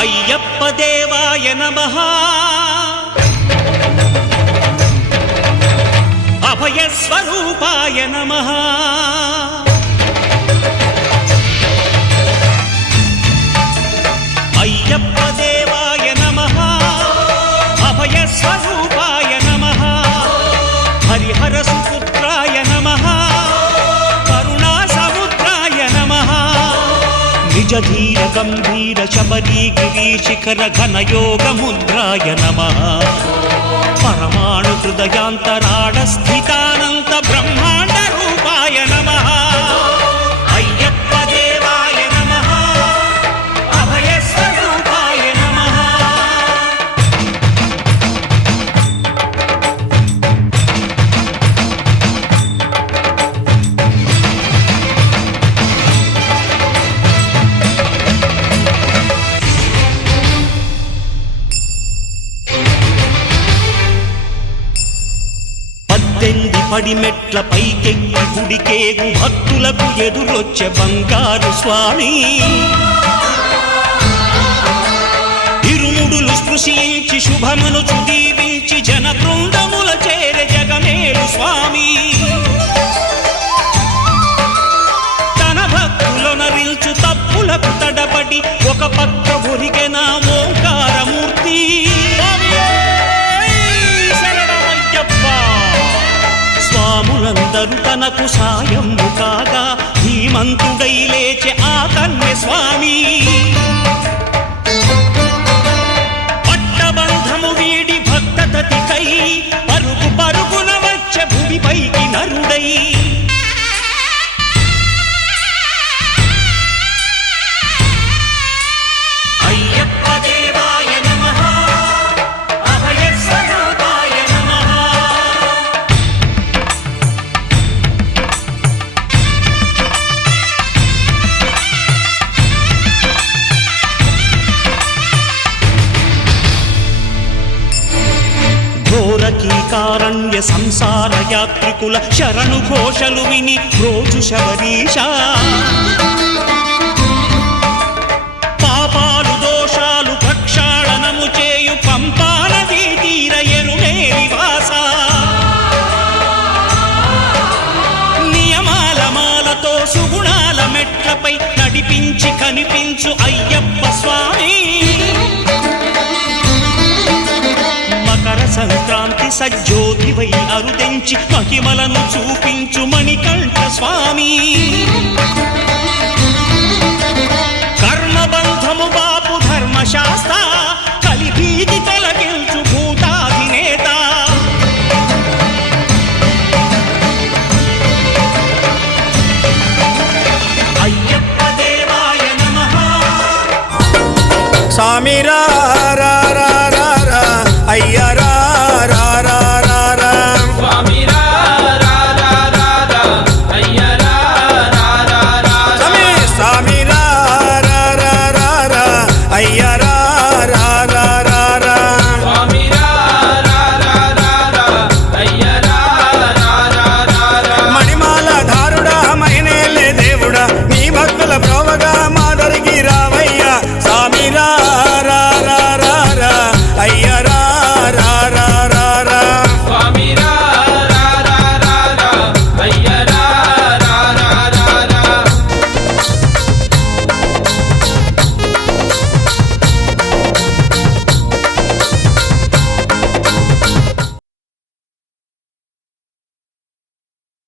అయ్యప్ప దేవాయ నమః అభయ స్వరూపాయ నమః అయ్యప్ప దేవాయ నమః అభయ స్వరూపాయ నమః హరిహర సుపుత్రాయ నమః కరుణా సముద్రాయ నమః నిజ ధీర గంభీర శబరీ గిరి శిఖర ఘన యోగ ముద్రాయ నమః పరమాణు హృదయాంతరాడ స్థితానంత బ్రహ్మాండ రూపాయ నమః అయ్యప్ప దేవాయ నమః అభయ స్వరూపాయ నమః పడిమెట్ల పైకెక్కి గుడికేగు భక్తులకు ఎదురొచ్చే బంగారు స్వామి ఇరుముడులు స్పృశించి శుభమనుచు దీవించి జన బృందముల చేరే జగమేలు స్వామి తన భక్తులొనరిల్చు తప్పులకు తడబడి ఒక పక్క ఒరిగెన ఓంకారమూర్తి స్వాములందరూ తనకు సాయము కాగా ధీమంతుడై లేచే ఆ కన్య స్వామి పట్టబంధము వీడి భక్తతతికై పరుగు పరుగున వచ్చే భూమిపైకి నరుడై అయ్యప్ప దేవాయ నమః అభయ స్వరూపాయ నమః ఘోరకీకారణ్య సంసార యాత్రికుల శరణు ఘోషలు విని రోజు శబరీష పాపాలు దోషాలు ప్రక్షాళనము చేయు పంపా నదీ తీర ఎరుమేలి వాస నియమాల మాలతో సుగుణాల మెట్లపై నడిపించి కనిపించు అయ్యప్ప స్వామి మకర సంక్రాంతి సజ్జోతివై అరుదెంచి మహిమలను చూపించు మణికంఠ స్వామి కర్మబంధము బాపు ధర్మశాస్త్ర కలిభీతి తొలగించు భూతాధినేత అయ్యప్ప దేవాయ నమః స్వామి రారా